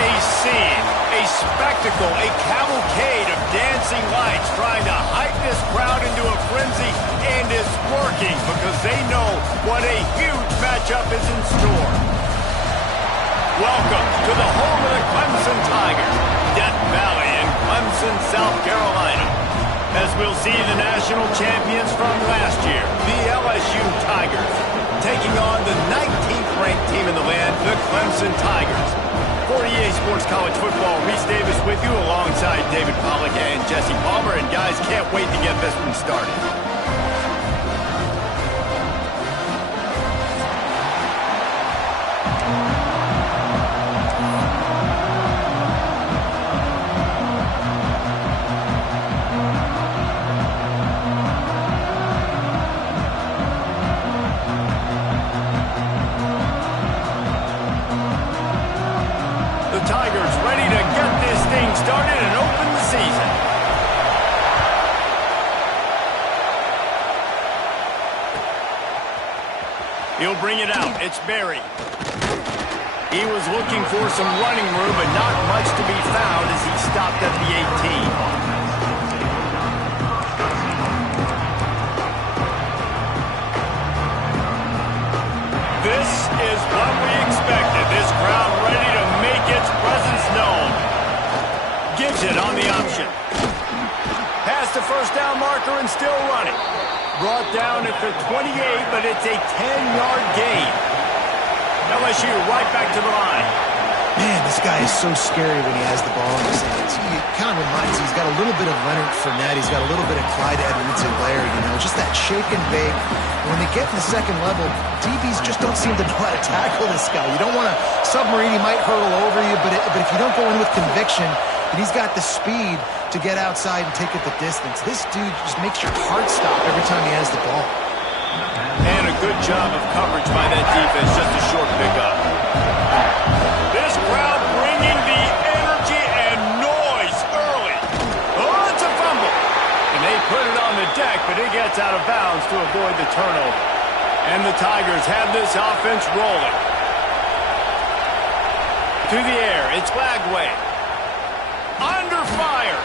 A scene, a spectacle, a cavalcade of dancing lights trying to hype this crowd into a frenzy, and it's working because they know what a huge matchup is in store. Welcome to the home of the Clemson Tigers, Death Valley in Clemson, South Carolina. As we'll see the national champions from last year, the LSU Tigers, taking on the 19th ranked team in the land, the Clemson Tigers. For EA Sports College Football, Reese Davis with you alongside David Pollack and Jesse Palmer. And guys, can't wait to get this one started. Tigers ready to get this thing started and open the season. He'll bring it out. It's Barry. He was looking for some running room, but not much to be found as he stopped at the 18. This is what we expected. This crowd ready to make its presence known. Gives it on the option. Past the first down marker and still running. Brought down at the 28, but it's a 10-yard gain. LSU right back to the line. Man, this guy is so scary when he has the ball in his hands. He kind of reminds me, he's got a little bit of Leonard Fournette. He's got a little bit of Clyde Edwards-Helaire, you know, just that shake and bake. When they get to the second level, DBs just don't seem to know how to tackle this guy. You don't want to submarine, he might hurtle over you, but if you don't go in with conviction, and he's got the speed to get outside and take it the distance. This dude just makes your heart stop every time he has the ball. And a good job of coverage by that defense, just a short pickup. This crowd bringing the energy and noise early. Oh, it's a fumble. And they put it on the deck, but it gets out of bounds to avoid the turnover. And the Tigers have this offense rolling. To the air, it's Lagway. Under fire.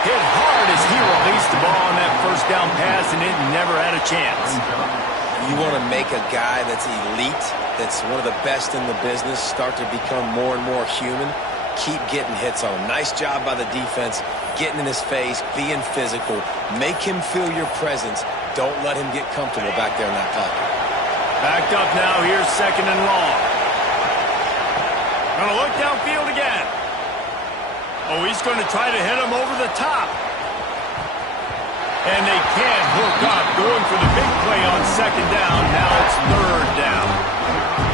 Hit hard as he released the ball on that first down pass, and it never had a chance. You want to make a guy that's elite, that's one of the best in the business, start to become more and more human. Keep getting hits on him. Nice job by the defense, getting in his face, being physical. Make him feel your presence. Don't let him get comfortable back there in that pocket. Backed up now. Here's second and long. Gonna look downfield again. Oh, he's going to try to hit him over the top. And they can't hook up. Going for the big play on second down. Now it's third down.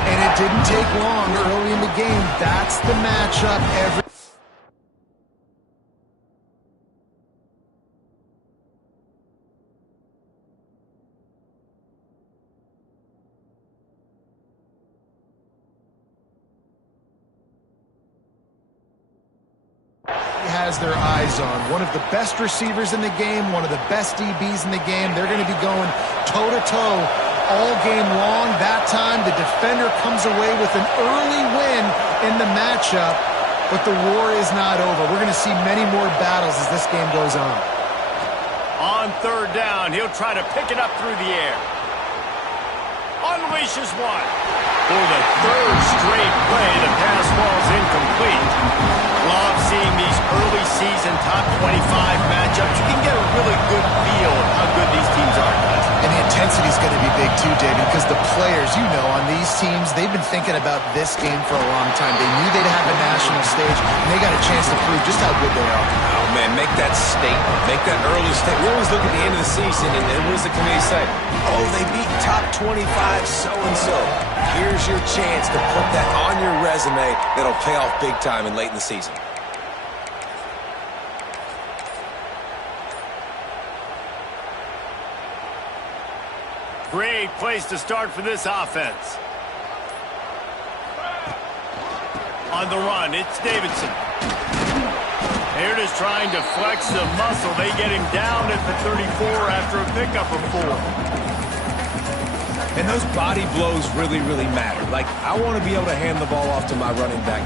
And it didn't take long early in the game. That's the matchup every... has their eyes on. One of the best receivers in the game, one of the best DBs in the game. They're going to be going toe-to-toe all game long. That time, the defender comes away with an early win in the matchup, but the war is not over. We're going to see many more battles as this game goes on. On third down, he'll try to pick it up through the air. Unleashes one. For the third straight play, the pass falls incomplete. Love seeing these early season top 25 matchups. You can get a really good feel of how good these teams are, guys. And the intensity is going to be big too, David, because the players, you know, on these teams, they've been thinking about this game for a long time. They knew they'd have a national stage, and they got a chance to prove just how good they are. Oh, man, make that statement. Make that early statement. We always look at the end of the season, and what does the committee say? Oh, they beat top 25 so-and-so. Here's your chance to put that on your resume that'll pay off big time and late in the season. Great place to start for this offense. On the run, it's Davidson. Here it is trying to flex the muscle. They get him down at the 34 after a pickup of 4. And those body blows really, really matter. Like, I want to be able to hand the ball off to my running back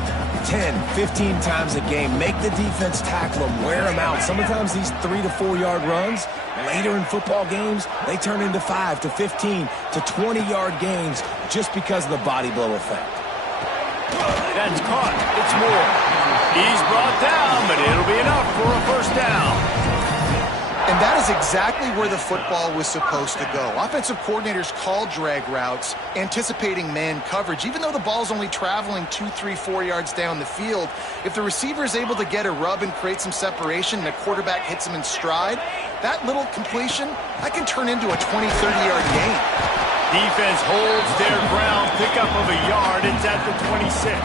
10, 15 times a game. Make the defense tackle them, wear them out. Sometimes these 3 to 4 yard runs, later in football games, they turn into 5 to 15 to 20 yard gains just because of the body blow effect. That's caught. It's Moore. He's brought down, but it'll be enough for a first down. And that is exactly where the football was supposed to go. Offensive coordinators call drag routes, anticipating man coverage. Even though the ball's only traveling 2, 3, 4 yards down the field, if the receiver is able to get a rub and create some separation and a quarterback hits him in stride, that little completion, that can turn into a 20, 30-yard gain. Defense holds their ground, pickup of a yard. It's at the 26.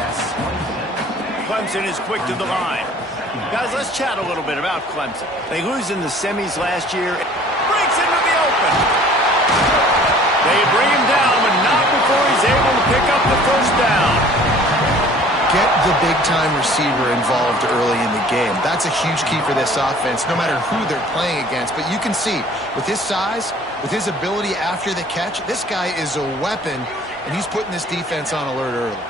Clemson is quick to the line. Guys, let's chat a little bit about Clemson. They lose in the semis last year. Breaks into the open. They bring him down, but not before he's able to pick up the first down. Get the big-time receiver involved early in the game. That's a huge key for this offense, no matter who they're playing against. But you can see, with his size, with his ability after the catch, this guy is a weapon, and he's putting this defense on alert early.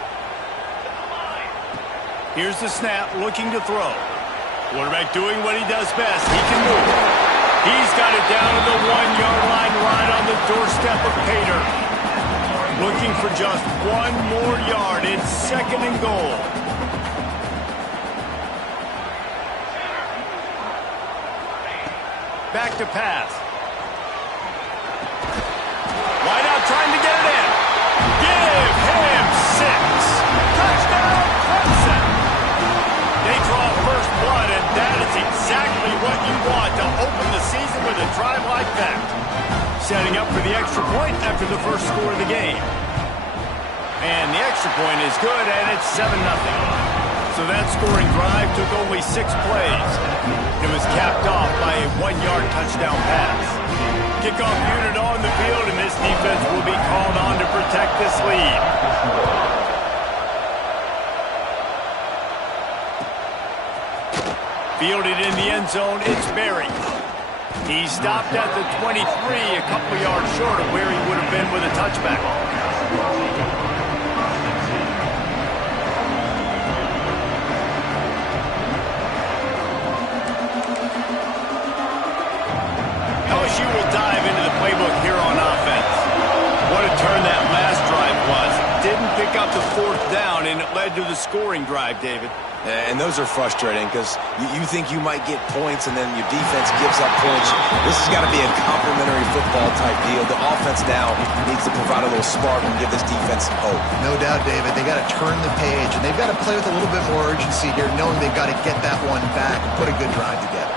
Here's the snap, looking to throw. Quarterback doing what he does best. He can move. He's got it down to the 1 yard line, right on the doorstep of Pater. Looking for just 1 more yard. It's 2nd and goal. Back to pass. Wide out trying to get it in. Give him 6. Touchdown, Clemson. They draw first blood, and that is exactly what you want to open the season with a drive like that. Setting up for the extra point after the first score of the game. And the extra point is good, and it's 7-0. So that scoring drive took only 6 plays. It was capped off by a 1 yard touchdown pass. Kickoff unit on the field, and this defense will be called on to protect this lead. Fielded in the end zone, it's Berry. He stopped at the 23, a couple yards short of where he would have been with a touchback. LSU will dive into the playbook here on offense. What a turn that last drive was. Didn't pick up the 4th down, and it led to the scoring drive, David. And those are frustrating because you think you might get points and then your defense gives up points. This has got to be a complimentary football type deal. The offense now needs to provide a little spark and give this defense some hope. No doubt, David. They got to turn the page, and they've got to play with a little bit more urgency here, knowing they've got to get that one back and put a good drive together.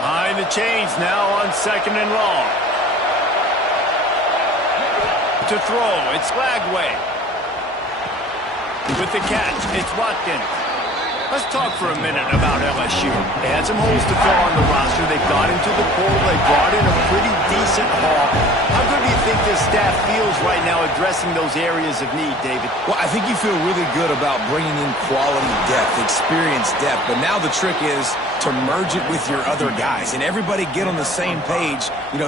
Behind the chains now on 2nd and long. To throw, it's Lagway. With the catch, it's Watkins. Let's talk for a minute about LSU. They had some holes to fill on the roster. They got into the portal. They brought in a pretty decent haul. How good do you think this staff feels right now addressing those areas of need, David? Well, I think you feel really good about bringing in quality depth, experience depth. But now the trick is to merge it with your other guys and everybody get on the same page, and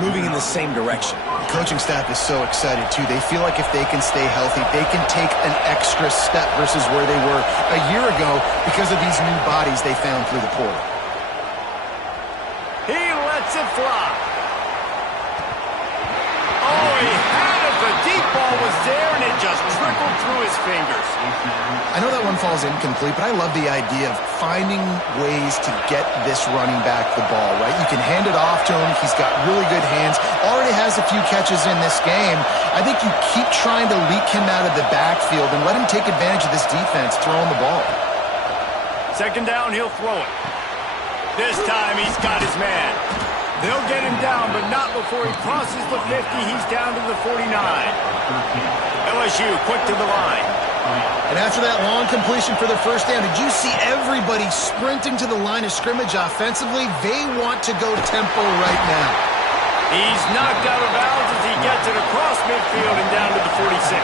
moving in the same direction. The coaching staff is so excited, too. They feel like if they can stay healthy, they can take an extra step versus where they were a year ago because of these new bodies they found through the portal. He lets it fly. Oh, he had it. The deep ball was there, and it just trickled through his fingers. I know that one falls incomplete, but I love the idea of finding ways to get this running back the ball, right? You can hand it off to him. He's got really good hands. Already has a few catches in this game. I think you keep trying to leak him out of the backfield and let him take advantage of this defense throwing the ball. 2nd down, he'll throw it. This time he's got his man. They'll get him down, but not before he crosses the 50. He's down to the 49. LSU quick to the line. And after that long completion for the first down, did you see everybody sprinting to the line of scrimmage offensively? They want to go tempo right now. He's knocked out of bounds as he gets it across midfield and down to the 46.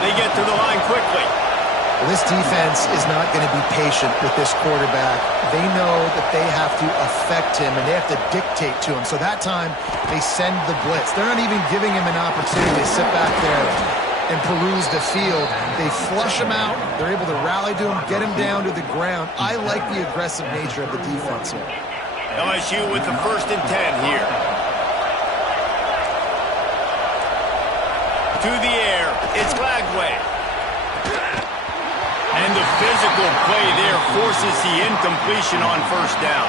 They get to the line quickly. Well, this defense is not going to be patient with this quarterback. They know that they have to affect him, and they have to dictate to him. So that time, they send the blitz. They're not even giving him an opportunity to sit back there and peruse the field. They flush him out. They're able to rally to him, get him down to the ground. I like the aggressive nature of the defense here. LSU with the 1st and 10 here. To the air, it's Lagway. And the physical play there forces the incompletion on 1st down.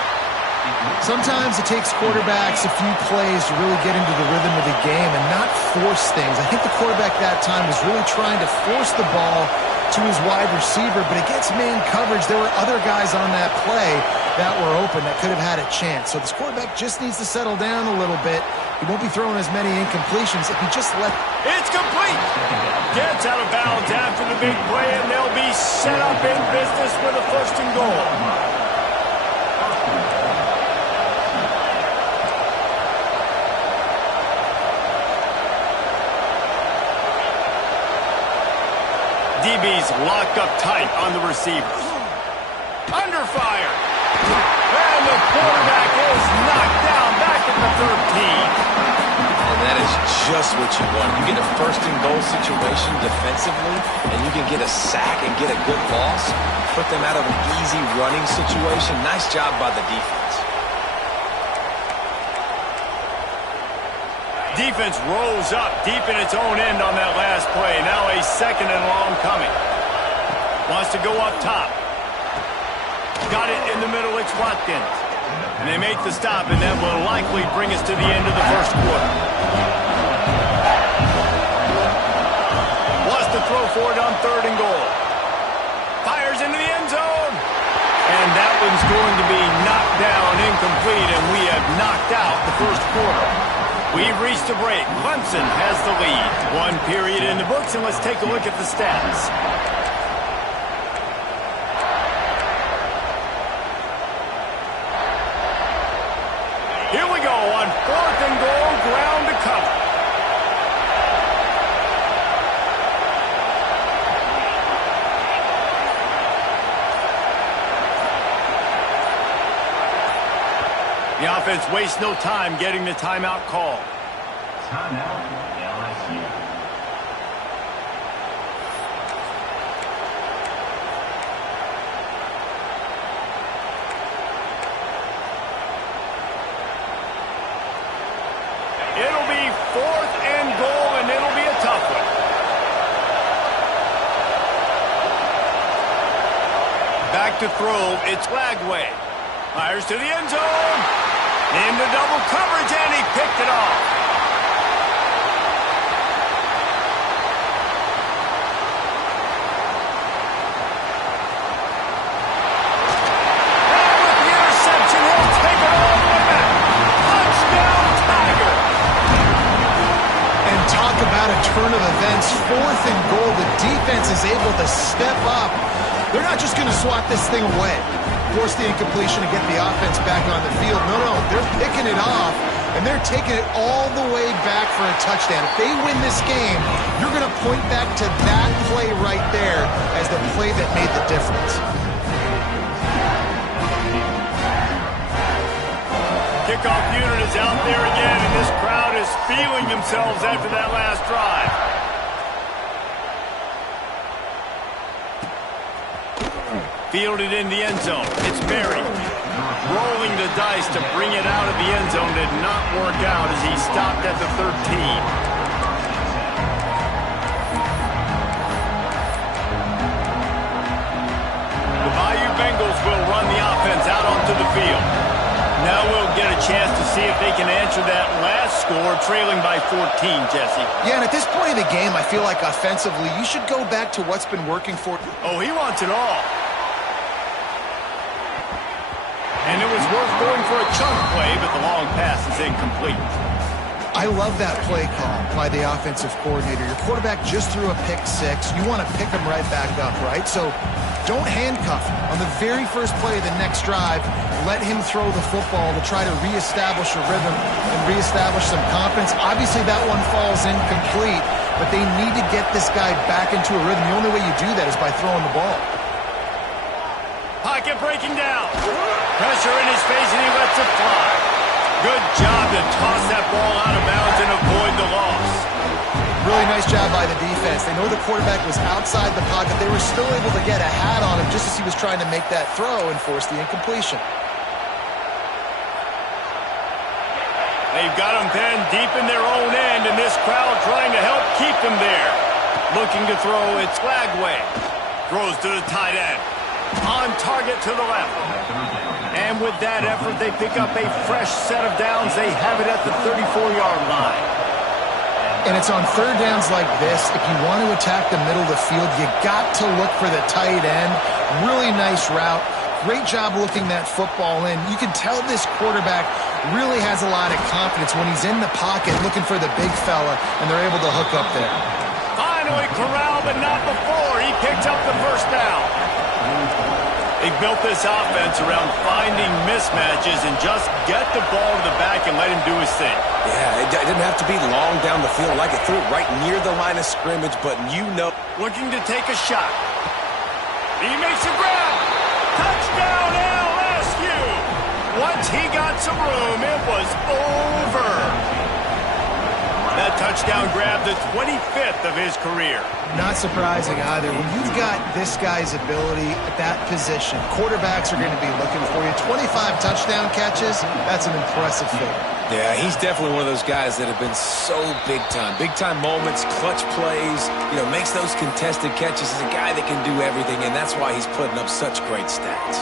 Sometimes it takes quarterbacks a few plays to really get into the rhythm of the game and not force things. I think the quarterback that time was really trying to force the ball to his wide receiver, but against man coverage, there were other guys on that play that were open that could have had a chance. So this quarterback just needs to settle down a little bit. He won't be throwing as many incompletions if he just let... It's complete! Gets out of bounds after the big play, and they'll be set up in business with a 1st and goal. DB's locked up tight on the receivers. Under fire! And the quarterback is knocked down back at the 13. And that is just what you want. You get a 1st and goal situation defensively, and you can get a sack and get a good loss, put them out of an easy running situation. Nice job by the defense. Defense rolls up deep in its own end on that last play. Now a 2nd and long coming. Wants to go up top. Got it in the middle, it's Watkins. And they make the stop, and that will likely bring us to the end of the 1st quarter. Wants to throw for it on 3rd and goal. Fires into the end zone. And that one's going to be knocked down incomplete, and we have knocked out the 1st quarter. We've reached a break. Clemson has the lead. 1 period in the books, and let's take a look at the stats. Here we go on 4th and goal, ground to cover. The offense wastes no time getting the timeout call. Timeout, LSU. It'll be 4th and goal, and it'll be a tough one. Back to throw, it's Lagway. Fires to the end zone. Into double coverage, and he picked it off. And with the interception, he'll take it all the way back. Touchdown, Tiger. And talk about a turn of events. 4th and goal. The defense is able to step up. They're not just going to swat this thing away, force the incompletion and get the offense back on the field. No, they're picking it off, and they're taking it all the way back for a touchdown. If they win this game, you're going to point back to that play right there as the play that made the difference. Kickoff unit is out there again, and this crowd is feeling themselves after that last drive. Fielded in the end zone. It's Berry. Rolling the dice to bring it out of the end zone did not work out as he stopped at the 13. The Bayou Bengals will run the offense out onto the field. Now we'll get a chance to see if they can answer that last score, trailing by 14, Jesse. Yeah, and at this point of the game, I feel like offensively, you should go back to what's been working for... Oh, he wants it all. And it was worth going for a chunk play, but the long pass is incomplete. I love that play call by the offensive coordinator. Your quarterback just threw a pick 6. You want to pick him right back up, right? So don't handcuff him. On the very first play of the next drive, let him throw the football to try to reestablish a rhythm and reestablish some confidence. Obviously, that one falls incomplete, but they need to get this guy back into a rhythm. The only way you do that is by throwing the ball. Pocket breaking down. Pressure in his face, and he lets it fly. Good job to toss that ball out of bounds and avoid the loss. Really nice job by the defense. They know the quarterback was outside the pocket. They were still able to get a hat on him just as he was trying to make that throw and force the incompletion. They've got him pinned deep in their own end, and this crowd trying to help keep him there. Looking to throw, it's Flagway. Throws to the tight end. On target to the left. And with that effort, they pick up a fresh set of downs. They have it at the 34-yard line. And it's on third downs like this. If you want to attack the middle of the field, you got to look for the tight end. Really nice route. Great job looking that football in. You can tell this quarterback really has a lot of confidence when he's in the pocket looking for the big fella, and they're able to hook up there. Finally corralled, but not before. He picked up the first down. They built this offense around finding mismatches and just get the ball to the back and let him do his thing. Yeah, it didn't have to be long down the field. Like it threw it right near the line of scrimmage, but you know. Looking to take a shot. He makes a grab. Touchdown LSU. Once he got some room, it was over. That touchdown grabbed the 25th of his career. Not surprising either. When you've got this guy's ability at that position, quarterbacks are going to be looking for you. 25 touchdown catches, that's an impressive feat. Yeah, he's definitely one of those guys that have been so big time. Big time moments, clutch plays, makes those contested catches. He's a guy that can do everything, and that's why he's putting up such great stats.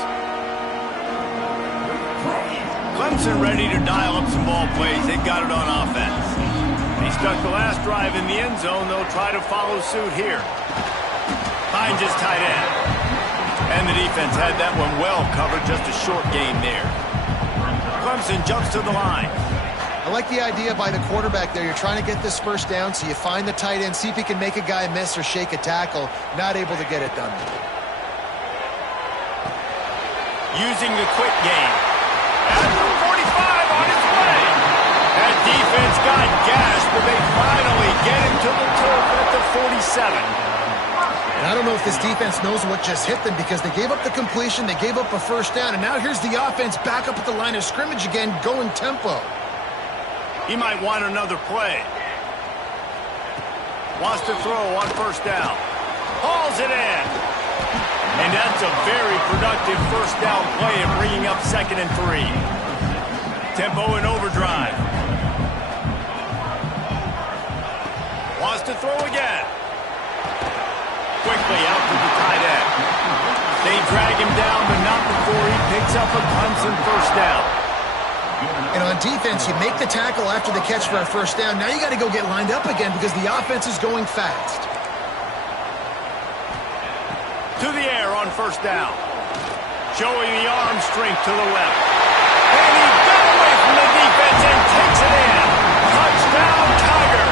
Clemson ready to dial up some ball plays. They've got it on offense. He stuck the last drive in the end zone. They'll try to follow suit here. Finds his tight end. And the defense had that one well covered. Just a short gain there. Clemson jumps to the line. I like the idea by the quarterback there. You're trying to get this first down, so you find the tight end, see if he can make a guy miss or shake a tackle. Not able to get it done. Using the quick game. At the 45 on his way. That defense got gashed, but they finally get him to the turf at the 47. And I don't know if this defense knows what just hit them because they gave up the completion, they gave up a first down, and now here's the offense back up at the line of scrimmage again, going tempo. He might want another play. Wants to throw on first down. Hauls it in. And that's a very productive first down play and bringing up 2nd and 3. Tempo in overdrive. Wants to throw again. Quickly out to the tight end. They drag him down, but not before he picks up a Clemson first down. And on defense, you make the tackle after the catch for a first down. Now you got to go get lined up again because the offense is going fast. To the air on first down. Showing the arm strength to the left. And he got away from the defense and takes it in. Touchdown, Tiger.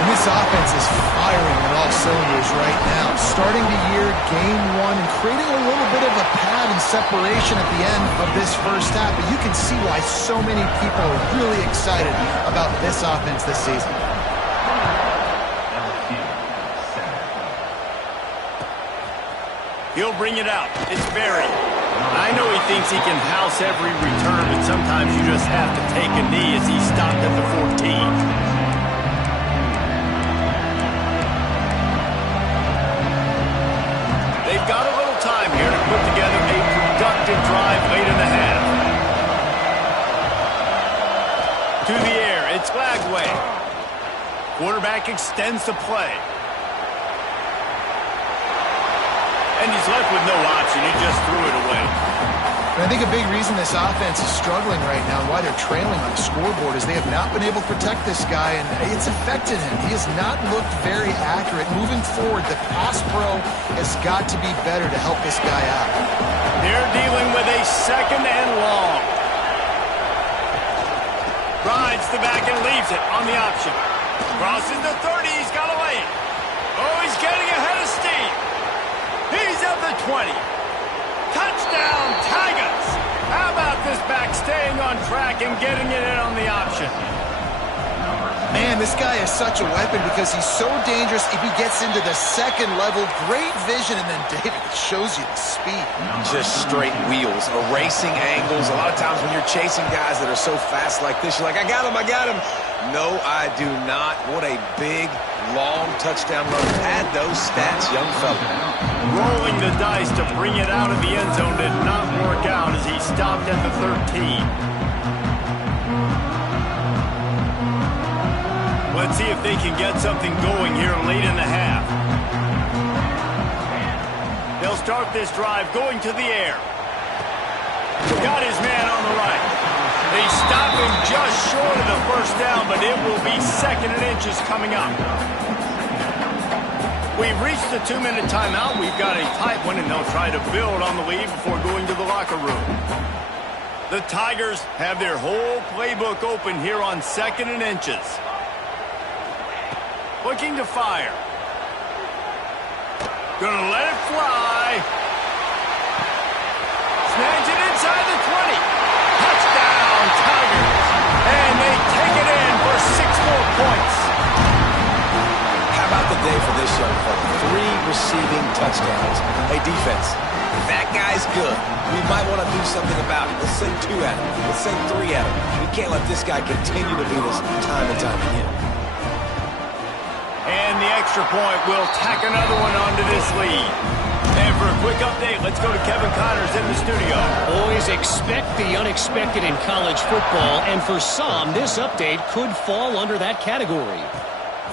And this offense is firing on all cylinders right now. Starting the year, game one, and creating a little bit of a pad and separation at the end of this first half. But you can see why so many people are really excited about this offense this season. He'll bring it out. It's Barry. I know he thinks he can house every return, but sometimes you just have to take a knee as he's stopped at the 14. They've got a little time here to put together a productive drive late in the half. To the air, it's Flagway. Quarterback extends the play. And he's left with no option. He just threw it away. And I think a big reason this offense is struggling right now and why they're trailing on the scoreboard is they have not been able to protect this guy, and it's affected him. He has not looked very accurate. Moving forward, the pass pro has got to be better to help this guy out. They're dealing with a 2nd and long. Rides the back and leaves it on the option. Crosses the 30. He's got a lane. Oh, he's getting ahead of steam. He's at the 20. Touchdown, Tigers. How about this back staying on track and getting it in on the option? Man, this guy is such a weapon because he's so dangerous. If he gets into the second level, great vision, and then David shows you the speed. Just straight wheels, erasing angles. A lot of times when you're chasing guys that are so fast like this, you're like, I got him, I got him. No, I do not. What a big, long touchdown run. Add those stats, young fella. Rolling the dice to bring it out of the end zone did not work out as he stopped at the 13. Let's see if they can get something going here late in the half. They'll start this drive going to the air. Got his man on the right. They stop him just short of the first down, but it will be 2nd and inches coming up. We've reached the 2-minute timeout. We've got a tight one, and they'll try to build on the lead before going to the locker room. The Tigers have their whole playbook open here on 2nd and inches. Looking to fire. Gonna let it fly. Snags it inside the 20. Touchdown, Tigers. And they take it in for 6 more points. How about the day for this young fella? 3 receiving touchdowns. Hey, defense, that guy's good. We might want to do something about it. Let's send 2 at him. Let's send 3 at him. We can't let this guy continue to beat us time and time again. And the extra point will tack another one onto this lead. And for a quick update, let's go to Kevin Connors in the studio. Always expect the unexpected in college football, and for some, this update could fall under that category.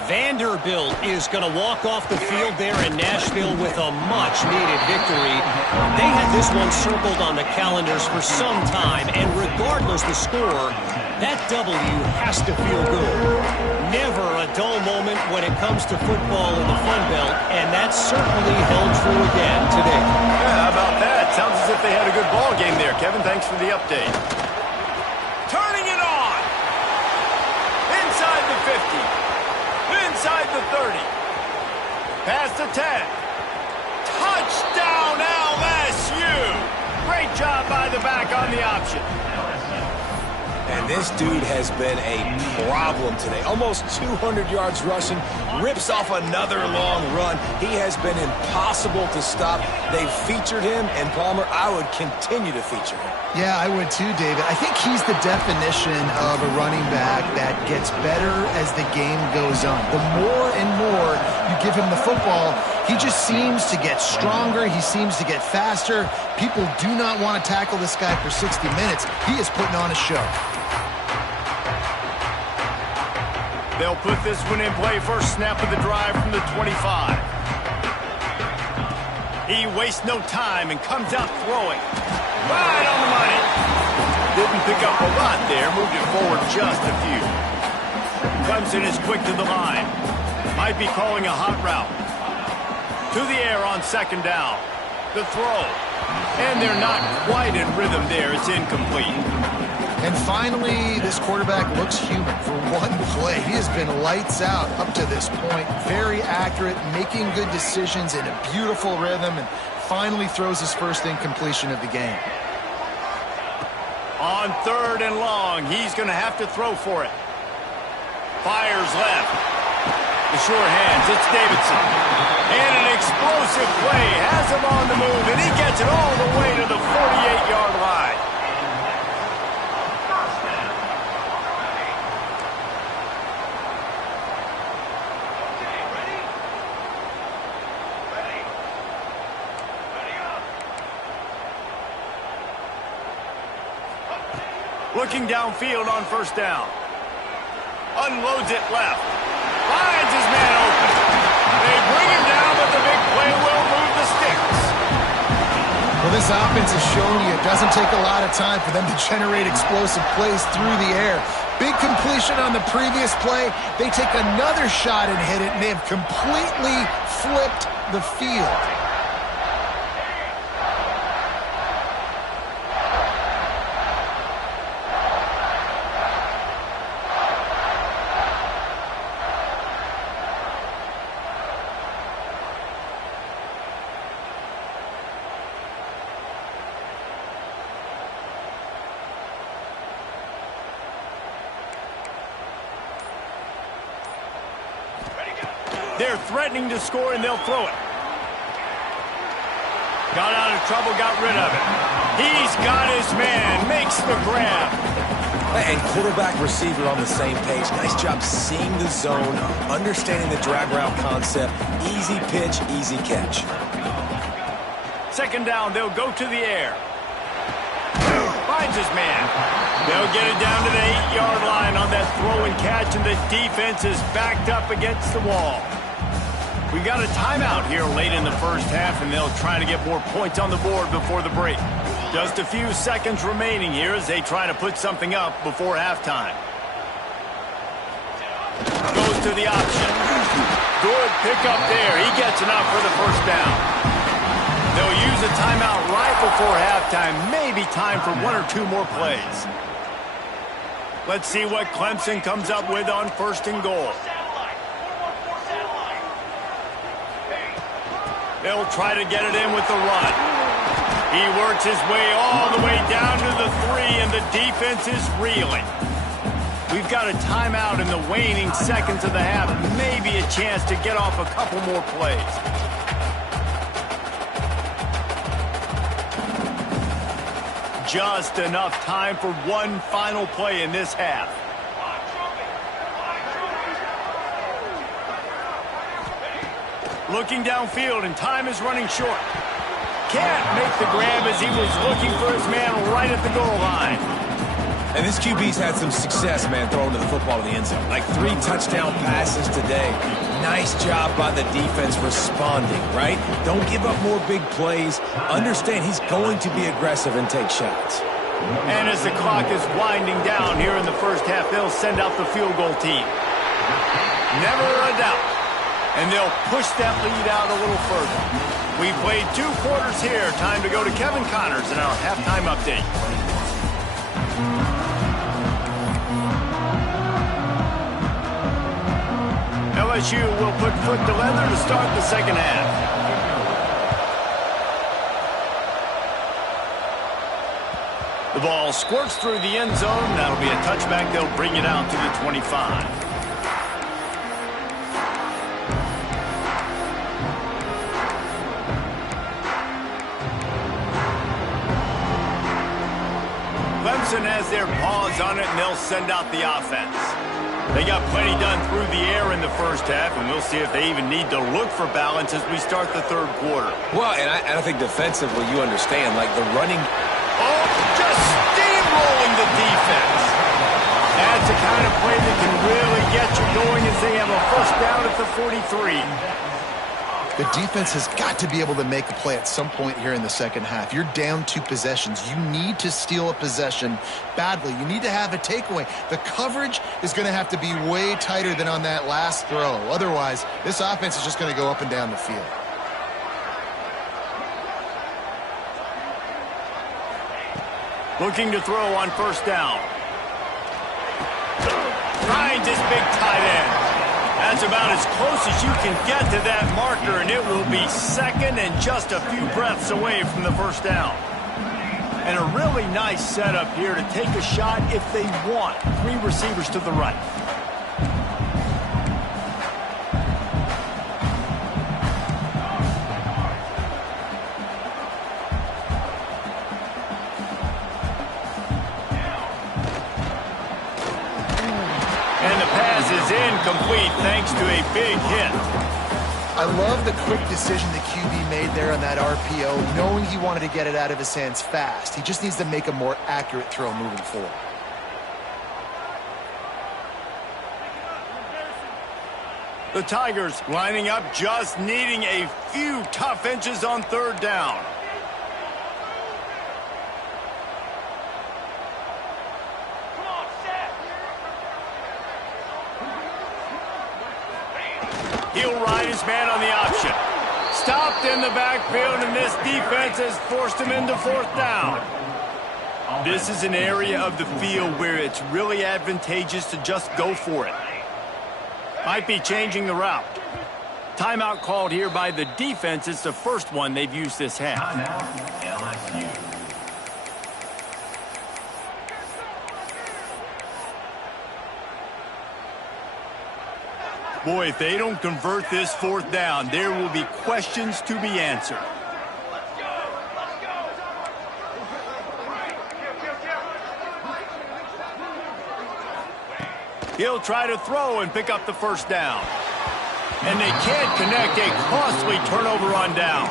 Vanderbilt is going to walk off the field there in Nashville with a much-needed victory. They had this one circled on the calendars for some time, and regardless the score, that W has to feel good. Never a dull moment when it comes to football in the Fun Belt, and that certainly held true again today. Yeah, how about that? Sounds as if they had a good ball game there. Kevin, thanks for the update. Turning it on. Inside the 50. Inside the 30. Past the 10. Touchdown LSU. Great job by the back on the option. And this dude has been a problem today. Almost 200 yards rushing, rips off another long run. He has been impossible to stop. They've featured him, and Palmer, I would continue to feature him. Yeah, I would too, David. I think he's the definition of a running back that gets better as the game goes on. The more and more you give him the football, he just seems to get stronger. He seems to get faster. People do not want to tackle this guy for 60 minutes. He is putting on a show. They'll put this one in play. First snap of the drive from the 25. He wastes no time and comes out throwing. Right on the money. Didn't pick up a lot there. Moved it forward just a few. Clemson is quick to the line. Might be calling a hot route. To the air on 2nd down. The throw. And they're not quite in rhythm there. It's incomplete. And finally, this quarterback looks human for one play. He has been lights out up to this point. Very accurate, making good decisions in a beautiful rhythm, and finally throws his first incompletion of the game. On 3rd and long, he's going to have to throw for it. Fires left. The sure hands, it's Davidson. And an explosive play has him on the move, and he gets it all the way to the 48-yard line. Looking downfield on 1st down. Unloads it left. Finds his man open. They bring him down, but the big play will move the sticks. Well, this offense is showing you it doesn't take a lot of time for them to generate explosive plays through the air. Big completion on the previous play. They take another shot and hit it, and they have completely flipped the field. They're threatening to score, and they'll throw it. Got out of trouble, got rid of it. He's got his man, makes the grab. And quarterback, receiver on the same page. Nice job seeing the zone, understanding the drag route concept. Easy pitch, easy catch. Second down, they'll go to the air. Finds his man. They'll get it down to the 8-yard line on that throw and catch, and the defense is backed up against the wall. We got a timeout here late in the first half, and they'll try to get more points on the board before the break. Just a few seconds remaining here as they try to put something up before halftime. Goes to the option. Good pickup there. He gets enough for the first down. They'll use a timeout right before halftime. Maybe time for one or two more plays. Let's see what Clemson comes up with on first and goal. They'll try to get it in with the run. He works his way all the way down to the 3, and the defense is reeling. We've got a timeout in the waning seconds of the half. Maybe a chance to get off a couple more plays. Just enough time for one final play in this half. Looking downfield, and time is running short. Can't make the grab as he was looking for his man right at the goal line. And this QB's had some success, man, throwing to the football in the end zone. Like 3 touchdown passes today. Nice job by the defense responding, right? Don't give up more big plays. Understand he's going to be aggressive and take shots. And as the clock is winding down here in the first half, they'll send out the field goal team. Never a doubt. And they'll push that lead out a little further. We played 2 quarters here. Time to go to Kevin Connors in our halftime update. LSU will put foot to leather to start the second half. The ball squirts through the end zone. That'll be a touchback. They'll bring it out to the 25. Clemson has their paws on it, and they'll send out the offense. They got plenty done through the air in the first half, and we'll see if they even need to look for balance as we start the third quarter. Well, and I think defensively, you understand, like the running. Oh, just steamrolling the defense. That's the kind of play that can really get you going as they have a first down at the 43. The defense has got to be able to make a play at some point here in the second half. You're down 2 possessions. You need to steal a possession badly. You need to have a takeaway. The coverage is going to have to be way tighter than on that last throw. Otherwise, this offense is just going to go up and down the field. Looking to throw on first down. Finds his big tight end. That's about as close as you can get to that marker, and it will be second and just a few breaths away from the first down. And a really nice setup here to take a shot if they want. 3 receivers to the right. Incomplete thanks to a big hit. I love the quick decision the QB made there on that RPO, knowing he wanted to get it out of his hands fast. He just needs to make a more accurate throw moving forward. The Tigers lining up, just needing a few tough inches on third down. He'll ride his man on the option. Stopped in the backfield, and this defense has forced him into fourth down. This is an area of the field where it's really advantageous to just go for it. Might be changing the route. Timeout called here by the defense. It's the first one they've used this half. LSU. Boy, if they don't convert this fourth down, there will be questions to be answered. He'll try to throw and pick up the first down. And they can't connect, a costly turnover on down.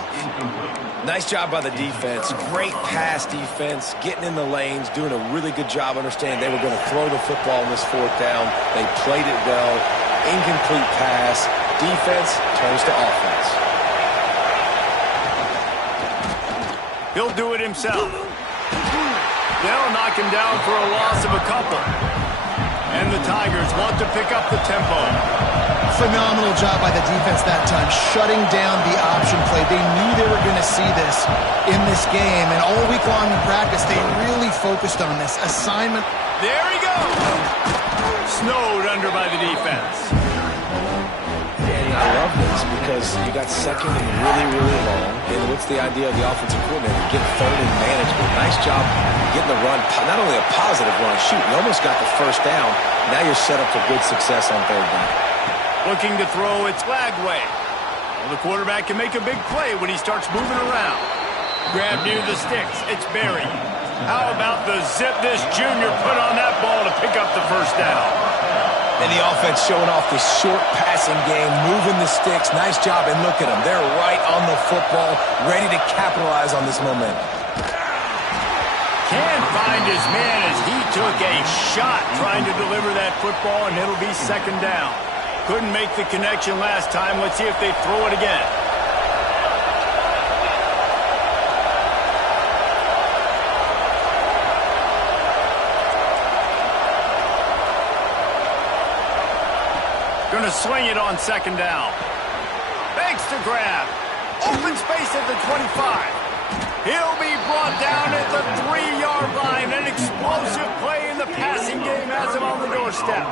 Nice job by the defense. Great pass defense, getting in the lanes, doing a really good job understanding they were going to throw the football in this fourth down. They played it well. Incomplete pass. Defense turns to offense. He'll do it himself. They'll knock him down for a loss of a couple. And the Tigers want to pick up the tempo. Phenomenal job by the defense that time, shutting down the option play. They knew they were going to see this in this game, and all week long in practice, they really focused on this assignment. There he goes! Snowed under by the defense. And I love this because you got second and really long. And what's the idea of the offensive coordinator? Get third and manageable. Nice job getting the run, not only a positive run, shoot, you almost got the first down. Now you're set up for good success on third down. Looking to throw, it's Lagway. Well, the quarterback can make a big play when he starts moving around. Grab near the sticks, it's Barry. How about the zip this junior put on that ball to pick up the first down? And the offense showing off the short passing game, moving the sticks. Nice job, and look at them. They're right on the football, ready to capitalize on this momentum. Can't find his man as he took a shot trying to deliver that football, and it'll be second down. Couldn't make the connection last time. Let's see if they throw it again. Gonna swing it on second down. Fakes to grab. Open space at the 25. He'll be brought down at the 3-yard line. An explosive play in the passing game has him on the doorstep.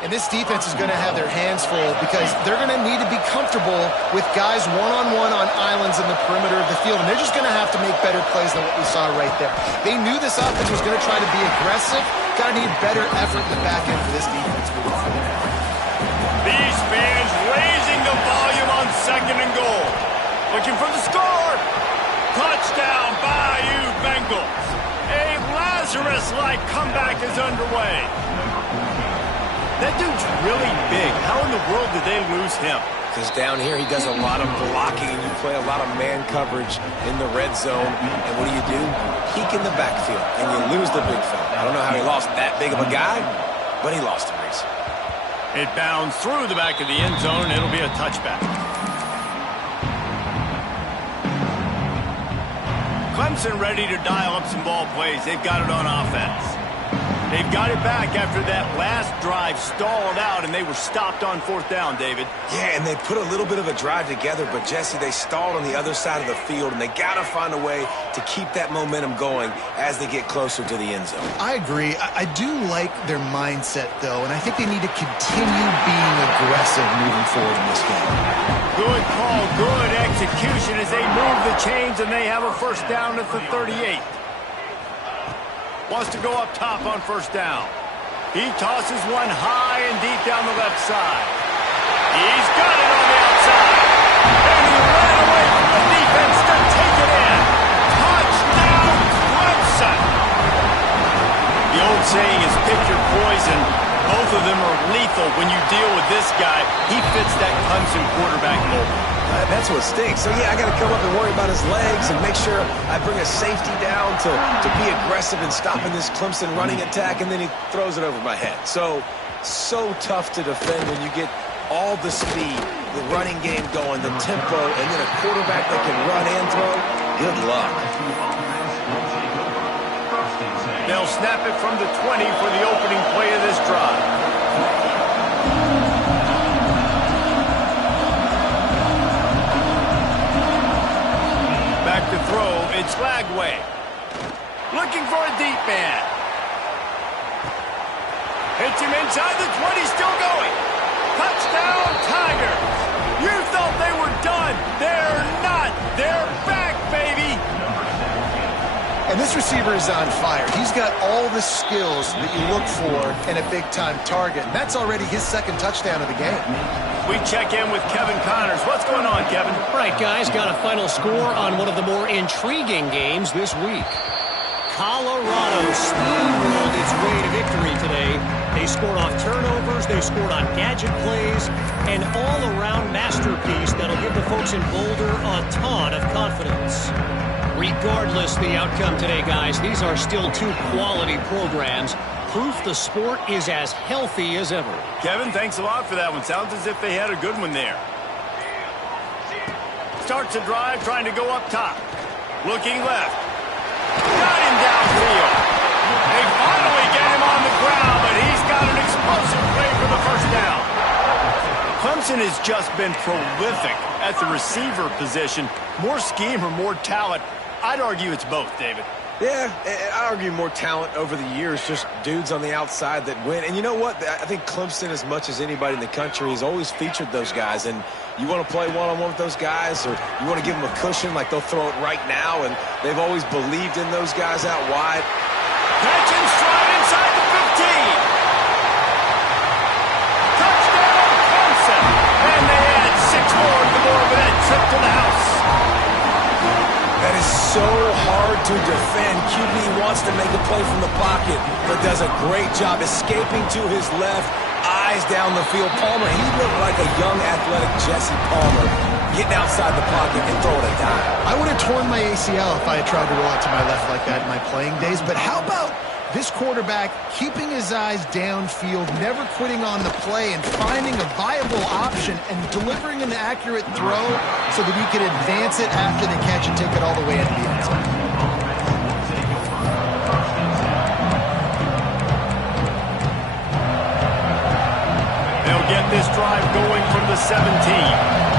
And this defense is going to have their hands full because they're going to need to be comfortable with guys one-on-one on islands in the perimeter of the field. And they're just going to have to make better plays than what we saw right there. They knew this offense was going to try to be aggressive. Got to need better effort in the back end for this defense moving forward. These fans raising the volume on second and goal. Looking for the score. Touchdown, Bayou Bengals. A Lazarus-like comeback is underway. That dude's really big. How in the world did they lose him? Because down here he does a lot of blocking, and you play a lot of man coverage in the red zone. And what do? Peek in the backfield, and you lose the big fella. I don't know how he lost that big of a guy, but he lost him, Reese. It bounds through the back of the end zone, and it'll be a touchback. Clemson ready to dial up some ball plays. They've got it on offense. They've got it back after that last drive stalled out, and they were stopped on fourth down, David. Yeah, and they put a little bit of a drive together, but, Jesse, they stalled on the other side of the field, and they got to find a way to keep that momentum going as they get closer to the end zone. I agree. I do like their mindset, though, and I think they need to continue being aggressive moving forward in this game. Good call, good execution as they move the chains, and they have a first down at the 38. Wants to go up top on first down. He tosses one high and deep down the left side. He's got it on the outside. And he ran away from the defense to take it in. Touchdown, Clemson. The old saying is pick your poison. Both of them are lethal when you deal with this guy. He fits that Clemson quarterback mold. That's what stinks. So, yeah, I got to come up and worry about his legs and make sure I bring a safety down to be aggressive in stopping this Clemson running attack, and then he throws it over my head. So tough to defend when you get all the speed, the running game going, the tempo, and then a quarterback that can run and throw. Good luck. They'll snap it from the 20 for the opening play of this drive. Back to throw, it's Lagway. Looking for a deep man. Hits him inside the 20, still going. Touchdown, Tigers. You thought they were done. They're not. They're back, baby. And this receiver is on fire. He's got all the skills that you look for in a big-time target. And that's already his second touchdown of the game. We check in with Kevin Connors. What's going on, Kevin? All right, guys, got a final score on one of the more intriguing games this week. Colorado steamrolled its way to victory today. They scored off turnovers, they scored on gadget plays, an all-around masterpiece that'll give the folks in Boulder a ton of confidence. Regardless the outcome today, guys, these are still two quality programs. Proof the sport is as healthy as ever. Kevin, thanks a lot for that one. Sounds as if they had a good one there. Starts a drive, trying to go up top. Looking left. Got him downfield. They finally get him on the ground, but he's got an explosive play for the first down. Clemson has just been prolific at the receiver position. More scheme or more talent? I'd argue it's both, David. Yeah, I argue more talent over the years, just dudes on the outside that win. And you know what? I think Clemson, as much as anybody in the country, has always featured those guys. And you want to play one-on-one with those guys, or you want to give them a cushion like they'll throw it right now, and they've always believed in those guys out wide. Catch and stride inside the 15. Touchdown, Clemson. And they add 6 more to the board with that trip to the house. That is so hard to defend. QB wants to make a play from the pocket, but does a great job escaping to his left, eyes down the field. Palmer, he looked like a young athletic Jesse Palmer, getting outside the pocket and throwing a dime. I would have torn my ACL if I had tried to roll out to my left like that in my playing days. But how about this quarterback keeping his eyes downfield, never quitting on the play, and finding a viable option and delivering an accurate throw so that he can advance it after the catch and take it all the way into the end zone. They'll get this drive going from the 17.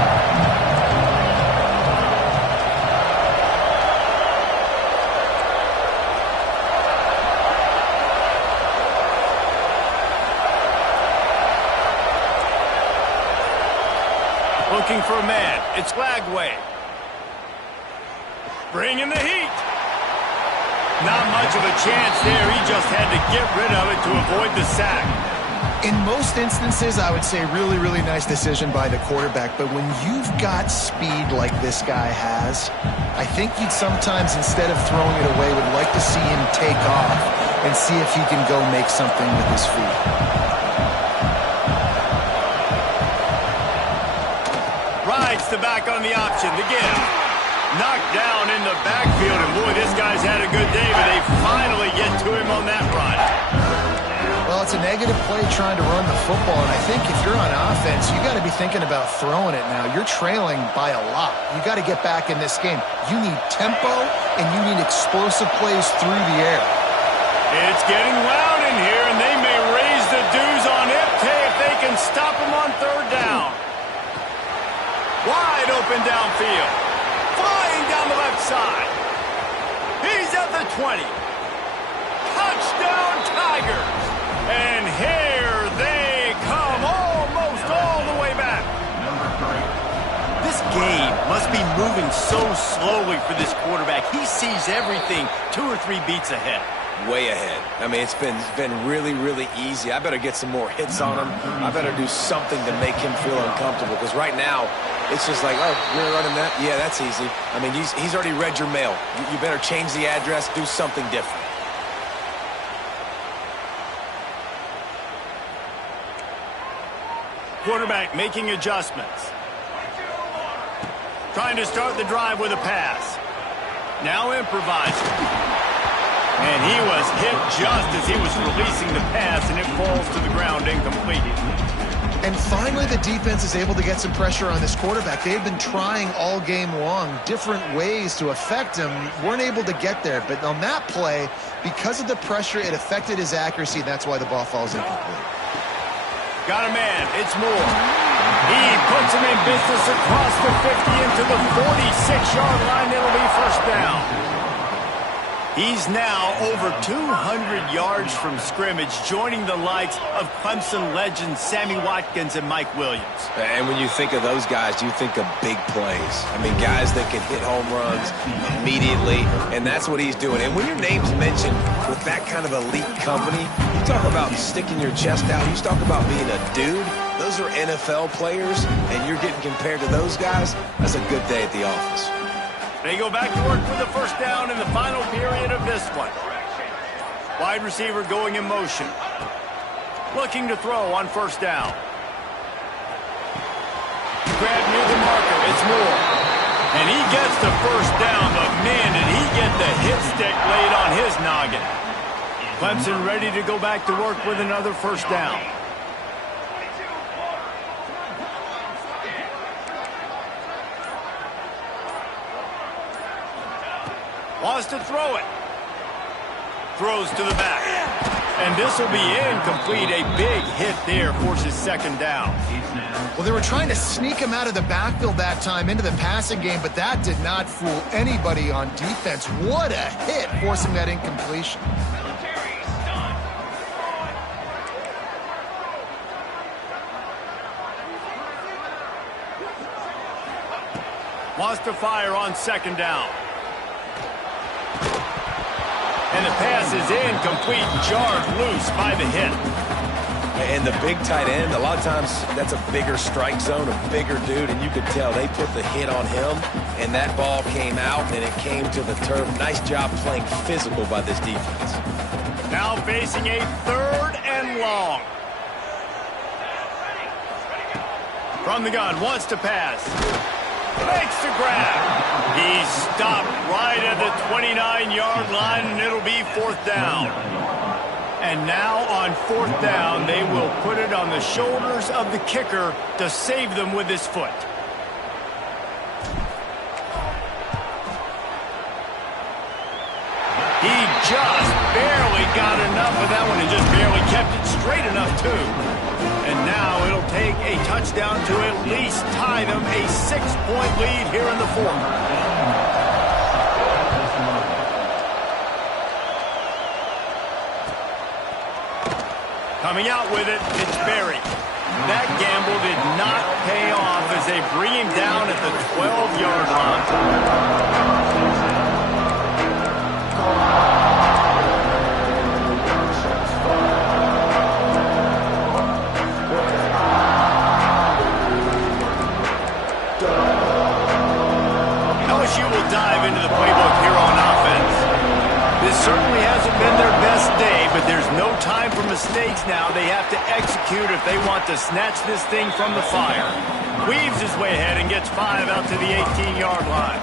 Looking for a man. It's Lagway. Bringing the heat. Not much of a chance there. He just had to get rid of it to avoid the sack. In most instances, I would say really, really nice decision by the quarterback. But when you've got speed like this guy has, I think you'd sometimes, instead of throwing it away, would like to see him take off and see if he can go make something with his feet. Rides the back on the option. The give. Knocked down in the backfield. And boy, this guy's had a good day, but they finally get to him on that run. Well, it's a negative play trying to run the football, and I think if you're on offense, you got to be thinking about throwing it now. You're trailing by a lot. You got to get back in this game. You need tempo, and you need explosive plays through the air. It's getting loud in here, and they may raise the dues on it if they can stop him on third down. Wide open downfield. Flying down the left side. He's at the 20. Touchdown, Tigers. And here they come, almost all the way back. This game must be moving so slowly for this quarterback. He sees everything 2 or 3 beats ahead. Way ahead. I mean, it's been really, really easy. I better get some more hits on him. I better do something to make him feel uncomfortable, because right now, it's just like, oh, you're running that? Yeah, that's easy. I mean, he's already read your mail. You better change the address, do something different. Quarterback making adjustments. Trying to start the drive with a pass. Now improvising. And he was hit just as he was releasing the pass, and it falls to the ground incomplete. And finally, the defense is able to get some pressure on this quarterback. They've been trying all game long different ways to affect him. Weren't able to get there. But on that play, because of the pressure, it affected his accuracy. That's why the ball falls incomplete. Got a man. It's Moore. He puts him in business across the 50 into the 46-yard line. It'll be first down. He's now over 200 yards from scrimmage, joining the likes of Clemson legends Sammy Watkins and Mike Williams. And when you think of those guys, you think of big plays. I mean, guys that can hit home runs immediately, and that's what he's doing. And when your name's mentioned with that kind of elite company, you talk about sticking your chest out. You talk about being a dude. Those are NFL players, and you're getting compared to those guys. That's a good day at the office. They go back to work with the first down in the final period of this one. Wide receiver going in motion. Looking to throw on first down. Grab near the marker. It's Moore. And he gets the first down, but man, did he get the hit stick laid on his noggin. Clemson ready to go back to work with another first down. Wants to throw it. Throws to the back. And this will be incomplete. A big hit there forces second down. Well, they were trying to sneak him out of the backfield that time into the passing game, but that did not fool anybody on defense. What a hit, forcing that incompletion. Wants to fire on second down. And the pass is incomplete, jarred loose by the hit. And the big tight end, a lot of times that's a bigger strike zone, a bigger dude, and you could tell they put the hit on him, and that ball came out, and it came to the turf. Nice job playing physical by this defense. Now facing a third and long. From the gun, wants to pass. Makes the grab. He's stopped right at the 29-yard line, and it'll be fourth down. And now on fourth down, they will put it on the shoulders of the kicker to save them with his foot. He just barely got enough of that one and just barely kept it straight enough, too. And now it'll take a touchdown to at least tie them a 6-point lead here in the fourth. Coming out with it, it's Berry. That gamble did not pay off as they bring him down at the 12-yard line. LSU will dive into the playbook here on offense. This certainly hasn't been their best day, but there's no time for mistakes now. They have to execute if they want to snatch this thing from the fire. Weaves his way ahead and gets 5 out to the 18-yard line.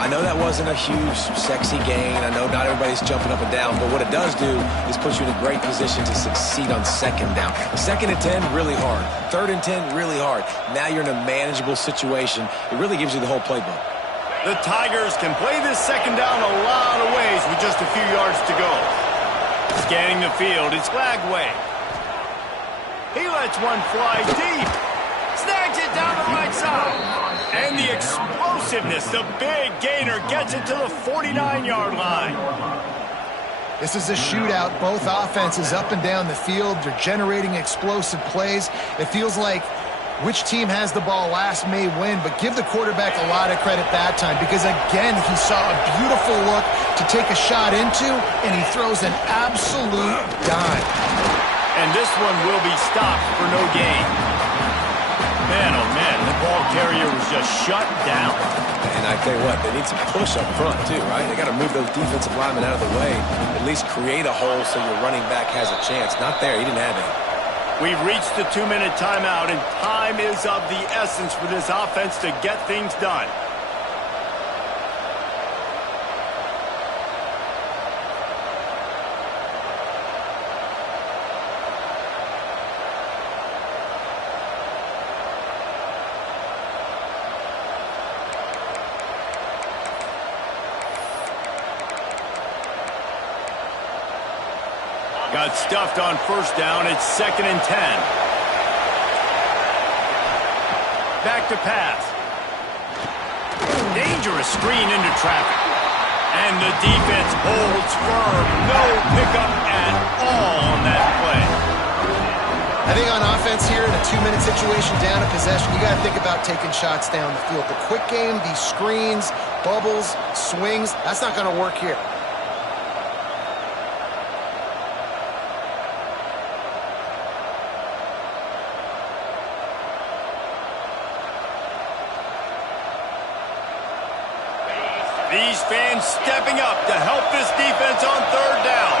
I know that wasn't a huge, sexy gain. I know not everybody's jumping up and down, but what it does do is put you in a great position to succeed on second down. Second and 10, really hard. Third and 10, really hard. Now you're in a manageable situation. It really gives you the whole playbook. The Tigers can play this second down a lot of ways with just a few yards to go. Scanning the field, it's Lagway. He lets one fly deep. Snags it down the right side. And the explosiveness, the big gainer gets it to the 49-yard line. This is a shootout. Both offenses up and down the field. They're generating explosive plays. It feels like which team has the ball last may win, but give the quarterback a lot of credit that time because, again, he saw a beautiful look to take a shot into, and he throws an absolute dime. And this one will be stopped for no gain. Man, oh man, the ball carrier was just shut down. And I tell you what, they need some push up front too, right? They got to move those defensive linemen out of the way, at least create a hole so your running back has a chance. Not there, he didn't have any. We've reached the 2-minute timeout, and time is of the essence for this offense to get things done. Got stuffed on first down. It's 2nd and 10. Back to pass. Dangerous screen into traffic. And the defense holds firm. No pickup at all on that play. I think on offense here, in a 2-minute situation down a possession, you got to think about taking shots down the field. The quick game, these screens, bubbles, swings, that's not going to work here. These fans stepping up to help this defense on third down.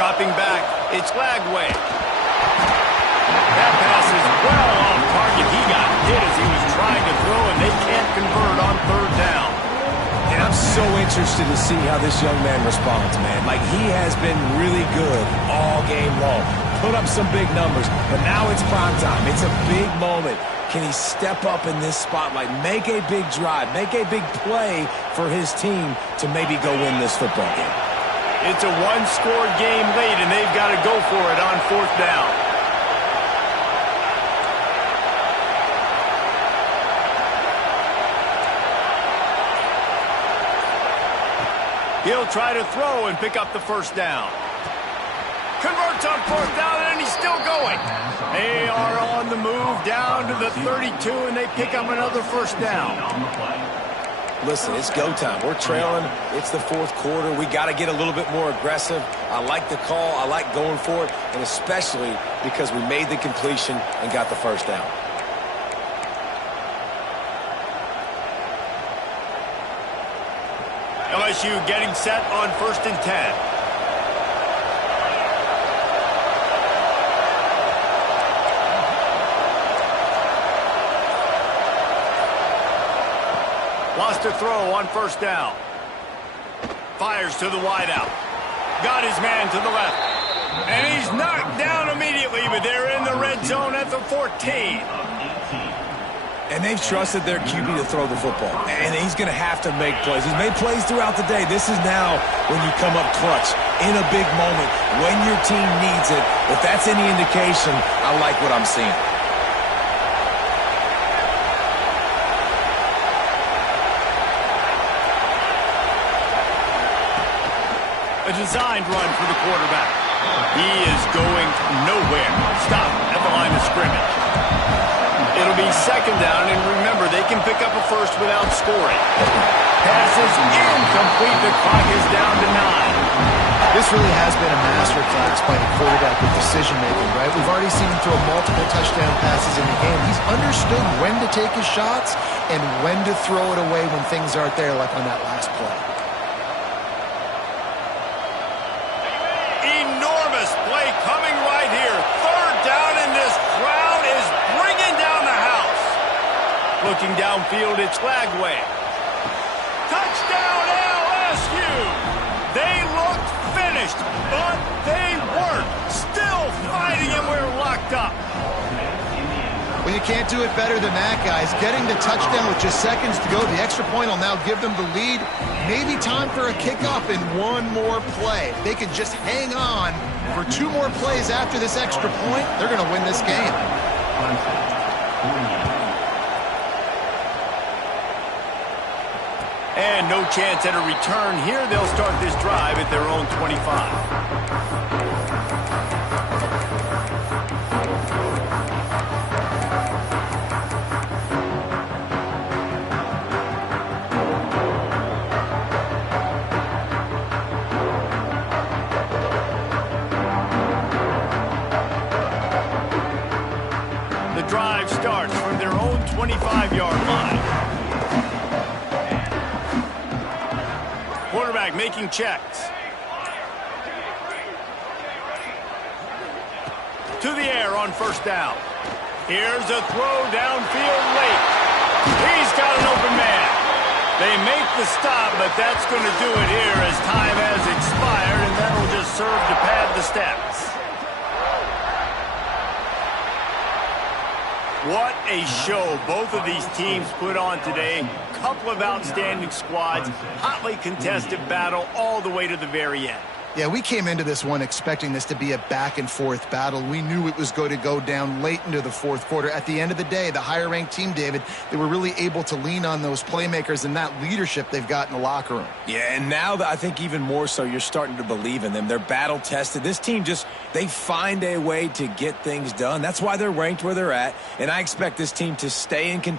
Dropping back, it's Lagway. That pass is well off target. He got hit as he was trying to throw, and they can't convert on third down. And I'm so interested to see how this young man responds, man. Like, he has been really good all game long. Put up some big numbers, but now it's prime time. It's a big moment. Can he step up in this spotlight, make a big drive, make a big play for his team to maybe go win this football game? It's a one-score game late, and they've got to go for it on fourth down. He'll try to throw and pick up the first down. Converts on fourth down, and he's still going. They are on the move down to the 32, and they pick up another first down. Listen, it's go time. We're trailing. It's the fourth quarter. We got to get a little bit more aggressive. I like the call. I like going for it, and especially because we made the completion and got the first down. LSU getting set on 1st and 10. Lost a throw on first down. Fires to the wideout. Got his man to the left. And he's knocked down immediately, but they're in the red zone at the 14. And they've trusted their QB to throw the football. And he's going to have to make plays. He's made plays throughout the day. This is now when you come up clutch in a big moment when your team needs it. If that's any indication, I like what I'm seeing. A designed run for the quarterback. He is going nowhere. Stop at the line of scrimmage. It'll be second down, and remember, they can pick up a first without scoring. Pass is incomplete. The clock is down to 9. This really has been a masterclass by the quarterback with decision-making, right? We've already seen him throw multiple touchdown passes in the game. He's understood when to take his shots and when to throw it away when things aren't there, like on that last play. Enormous play coming right here. Third down, and this crowd is bringing down the house. Looking downfield, it's Lagway. Touchdown, LSU! They looked finished, but they weren't. Still fighting, and we're locked up. Well, you can't do it better than that, guys. Getting the touchdown with just seconds to go. The extra point will now give them the lead. Maybe time for a kickoff and one more play. If they can just hang on for 2 more plays after this extra point, they're going to win this game. And no chance at a return here. They'll start this drive at their own 25. The drive starts from their own 25-yard line. Quarterback making checks. To the air on first down. Here's a throw downfield late. He's got an open man. They make the stop, but that's going to do it here as time has expired, and that'll just serve to pad the stats. What a show both of these teams put on today. Couple of outstanding squads, hotly contested battle all the way to the very end. Yeah, we came into this one expecting this to be a back-and-forth battle. We knew it was going to go down late into the fourth quarter. At the end of the day, the higher-ranked team, David, they were really able to lean on those playmakers and that leadership they've got in the locker room. Yeah, and now I think even more so, you're starting to believe in them. They're battle-tested. This team they find a way to get things done. That's why they're ranked where they're at, and I expect this team to stay in control.